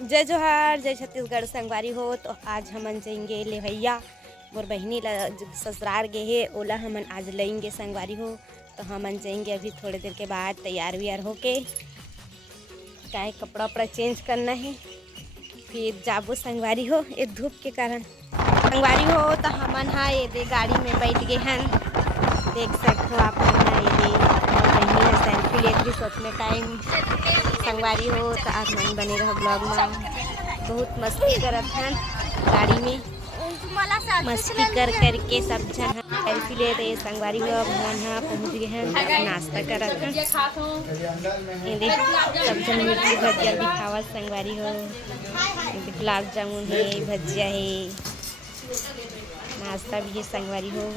जय जोहार, जय छत्तीसगढ़ संगवारी हो। तो आज हमन जाएंगे ले भैया मोर बहनी ला ससुराल गे हे, ओला हमन आज लेंगे संगवारी हो। तो हमन जाएंगे अभी थोड़ी देर के बाद तैयार व्यार होके, काय कपड़ा वपड़ा चेंज करना है, फिर जाबो संगवारी हो। ये धूप के कारण संगवारी हो तो हमन हा ये दे गाड़ी में बैठ गए हैं। देख सकते हो आप मन हा, ये बहनी हा सेल्फी लेत भी सोचने टाइम संगवारी हो। तो आप मन बने रहो ब्लॉग में। बहुत मस्ती करत हैं गाड़ी में, मस्ती कर करके सब जन सेल्फी ले रहे संगवारी हो। अब मन हा पहुँच गए हैं, नाश्ता करत हैं। सब जन मिर्ची भजिया दिखावत संगवारी हो। गुलाब जामुन है, भजिया है, नाश्ता भी है संगवारी हो।